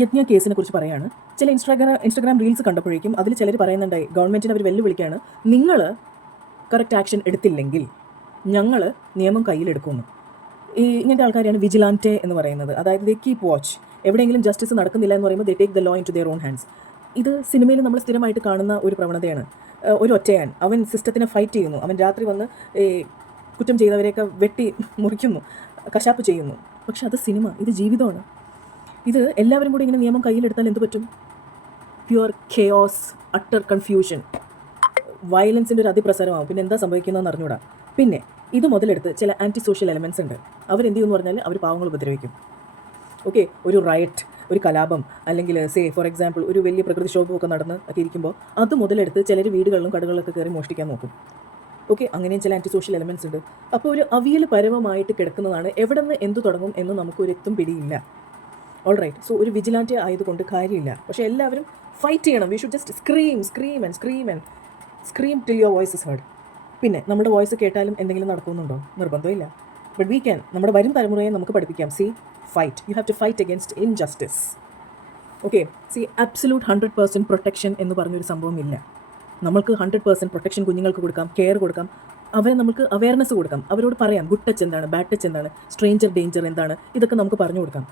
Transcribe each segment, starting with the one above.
യജ്ഞ കേസിനെ കുറിച്ച് പറയാണ്. ചില ഇൻസ്റ്റാഗ്രാം റീൽസ് കണ്ടപ്പോഴേക്കും അതിൽ ചിലർ പറയുന്നുണ്ടായി, ഗവൺമെൻറ്റിനെ അവർ വെല്ലുവിളിക്കുകയാണ്, നിങ്ങൾ കറക്റ്റ് ആക്ഷൻ എടുത്തില്ലെങ്കിൽ ഞങ്ങൾ നിയമം കയ്യിലെടുക്കുമെന്ന്. ഇങ്ങനത്തെ ആൾക്കാരെയാണ് വിജിലാൻറ്റെ എന്ന് പറയുന്നത്. അതായത് ദേ കീപ് വാച്ച്. എവിടെയെങ്കിലും ജസ്റ്റിസ് നടക്കുന്നില്ല എന്ന് പറയുമ്പോൾ they take the law into their own hands. ഇത് സിനിമയിൽ നമ്മൾ സ്ഥിരമായിട്ട് കാണുന്ന ഒരു പ്രവണതയാണ്. ഒരു ഒറ്റയാൻ, അവൻ സിസ്റ്റത്തിനെ ഫൈറ്റ് ചെയ്യുന്നു. അവൻ രാത്രി വന്ന് കുറ്റം ചെയ്തവരെയൊക്കെ വെട്ടി മുറിക്കുന്നു, കശാപ്പ് ചെയ്യുന്നു. പക്ഷെ അത് സിനിമ, ഇത് ജീവിതമാണ്. ഇത് എല്ലാവരും കൂടി ഇങ്ങനെ നിയമം കയ്യിലെടുത്താൽ എന്ത് പറ്റും? പ്യുവർ കെയോസ്, അട്ടർ കൺഫ്യൂഷൻ, വയലൻസിൻ്റെ ഒരു അതിപ്രസാരമാവും. പിന്നെ എന്താ സംഭവിക്കുന്നതെന്ന് അറിഞ്ഞൂടാ. പിന്നെ ഇത് മുതലെടുത്ത് ചില ആൻറ്റി സോഷ്യൽ എലമെൻറ്റ്സ് ഉണ്ട്. അവരെന്ത് ചെയ്യുമെന്ന് പറഞ്ഞാൽ അവർ പാവങ്ങൾ ഉപദ്രവിക്കും. ഓക്കെ, ഒരു റയറ്റ്, ഒരു കലാപം, അല്ലെങ്കിൽ ഫോർ എക്സാമ്പിൾ ഒരു വലിയ പ്രകൃതിക്ഷോഭമൊക്കെ നടന്ന് ഒക്കെ ഇരിക്കുമ്പോൾ അത് മുതലെടുത്ത് ചിലർ വീടുകളിലും കടകളിലൊക്കെ കയറി മോഷ്ടിക്കാൻ നോക്കും. ഓക്കെ, അങ്ങനെയും ചില ആൻറ്റി സോഷ്യൽ എലമെൻറ്റ്സ് ഉണ്ട്. അപ്പോൾ ഒരു അവിയൽ പരമമായിട്ട് കിടക്കുന്നതാണ്. എവിടെ നിന്ന് എന്ത് തുടങ്ങും എന്ന് നമുക്കൊരു എത്തും പിടിയില്ല. All right. സോ ഒരു വിജിലാൻറ്റി ആയതുകൊണ്ട് കാര്യമില്ല. പക്ഷേ എല്ലാവരും ഫൈറ്റ് ചെയ്യണം. We should just scream till your voice is heard. പിന്നെ നമ്മുടെ വോയിസ് കേട്ടാലും എന്തെങ്കിലും നടക്കുന്നുണ്ടോ? നിർബന്ധമില്ല. ബട്ട് വി ക്യാൻ, നമ്മുടെ വരും തലമുറയെ നമുക്ക് പഠിപ്പിക്കാം. Fight. You have to fight against injustice. Okay, absolute 100% protection എന്ന് പറഞ്ഞൊരു സംഭവമില്ല. നമ്മൾക്ക് 100% പ്രൊട്ടക്ഷൻ കുഞ്ഞുങ്ങൾക്ക് കൊടുക്കാം, കെയർ കൊടുക്കാം, അവരെ നമുക്ക് അവയർനെസ് കൊടുക്കാം, അവരോട് പറയാം ഗുഡ് ടച്ച് എന്താണ്, ബാഡ് ടച്ച് എന്താണ്, സ്ട്രേഞ്ചർ ഡേഞ്ചർ എന്താണ്, ഇതൊക്കെ നമുക്ക് പറഞ്ഞു കൊടുക്കാം.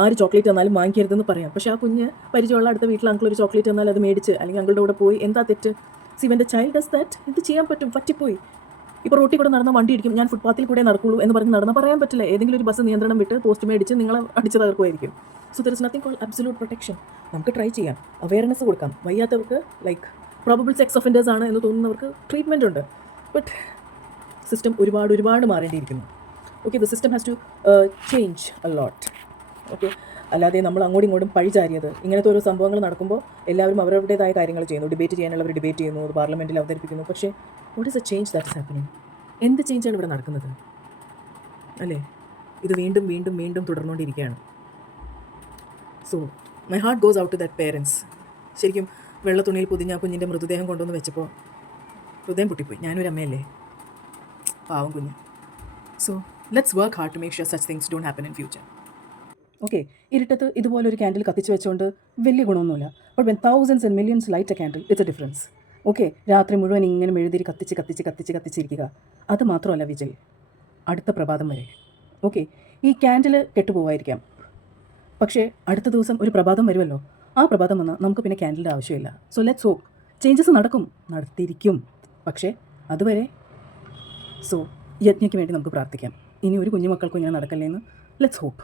ആര് ചോക്ലേറ്റ് തന്നാലും വാങ്ങിക്കരുതെന്ന് പറയാം. പക്ഷേ ആ കുഞ്ഞ് പരിചയമുള്ള അടുത്ത വീട്ടിൽ അങ്കിൾ ഒരു ചോക്ലേറ്റ് തന്നാൽ അത് മേടിച്ച് അല്ലെങ്കിൽ അങ്കിളുടെ കൂടെ പോയി എന്താ തെറ്റ്? When the child does that, ഇത് ചെയ്യാൻ പറ്റും. പറ്റിപ്പോയി. ഇപ്പോൾ റോട്ടിൽ കൂടെ നടന്ന വണ്ടി ഇടിക്കും, ഞാൻ ഫുട്പാത്തിൽ കൂടെ നടക്കുള്ളൂ എന്ന് പറഞ്ഞ് നടന്നാൽ പറയാൻ പറ്റില്ല. ഏതെങ്കിലും ഒരു ബസ് നിയന്ത്രണം വിട്ട് പോസ്റ്റ് മേടിച്ച് നിങ്ങളെ അടിച്ച് തകർക്കുമായിരിക്കും. So there is nothing called absolute protection. നമുക്ക് ട്രൈ ചെയ്യാം, അവയർനെസ് കൊടുക്കാം. വയ്യാത്തവർക്ക്, ലൈക്ക് പ്രോബബിൾ സെക്സ് ഒഫൻഡേഴ്സ് ആണ് എന്ന് തോന്നുന്നവർക്ക് ട്രീറ്റ്മെൻറ്റ് ഉണ്ട്. ബട്ട് സിസ്റ്റം ഒരുപാട് മാറേണ്ടിയിരിക്കുന്നു. Okay, the system has to change a lot. Okay, അല്ലാതെ നമ്മൾ അങ്ങോട്ടും ഇങ്ങോട്ടും പഴിചാരിയത് ഇങ്ങനത്തെ ഓരോ സംഭവങ്ങൾ നടക്കുമ്പോൾ എല്ലാവരും അവരവരുടേതായ കാര്യങ്ങൾ ചെയ്യുന്നു. ഡിബേറ്റ് ചെയ്യാനുള്ളവർ ഡിബേറ്റ് ചെയ്യുന്നു, അത് പാർലമെൻറ്റിൽ അവതരിപ്പിക്കുന്നു. പക്ഷേ what is a change that is happening? എന്ത് ചേഞ്ചാണ് ഇവിടെ നടക്കുന്നത്? അല്ലേ, ഇത് വീണ്ടും തുടർന്നുകൊണ്ടിരിക്കുകയാണ്. So my heart goes out to that parents. ശരിക്കും വെള്ള തുണിയിൽ പൊതിഞ്ഞ കുഞ്ഞിൻ്റെ മൃതദേഹം കൊണ്ടുവന്ന് വെച്ചപ്പോൾ ഹൃദയം പൊട്ടിപ്പോയി. ഞാനൊരു അമ്മയല്ലേ, പാവം കുഞ്ഞ്. So let's work hard to make sure such things don't happen in future. Okay, ഇരുട്ടത്ത് ഇതുപോലൊരു ക്യാൻഡിൽ കത്തിച്ച് വെച്ചുകൊണ്ട് വലിയ ഗുണമൊന്നുമില്ല. But when thousands and millions light a candle, it's a difference. Okay, രാത്രി മുഴുവൻ ഇങ്ങനെ മെഴുതിരി കത്തിച്ചിരിക്കുക. അത് മാത്രമല്ല വിജയ്, അടുത്ത പ്രഭാതം വരെ. ഓക്കെ, ഈ ക്യാൻഡിൽ കെട്ടുപോവായിരിക്കാം, പക്ഷേ അടുത്ത ദിവസം ഒരു പ്രഭാതം വരുമല്ലോ. ആ പ്രഭാതം വന്നാൽ നമുക്ക് പിന്നെ ക്യാൻഡിലിൻ്റെ ആവശ്യമില്ല. സോ ലെറ്റ്സ് ഹോപ്പ് ചേഞ്ചസ് നടത്തിയിരിക്കും. പക്ഷേ അതുവരെ സോ യജ്ഞയ്ക്ക് വേണ്ടി നമുക്ക് പ്രാർത്ഥിക്കാം. ഇനി ഒരു കുഞ്ഞുമക്കൾക്കും ഇങ്ങനെ നടക്കല്ലേ എന്ന്. Let's hope.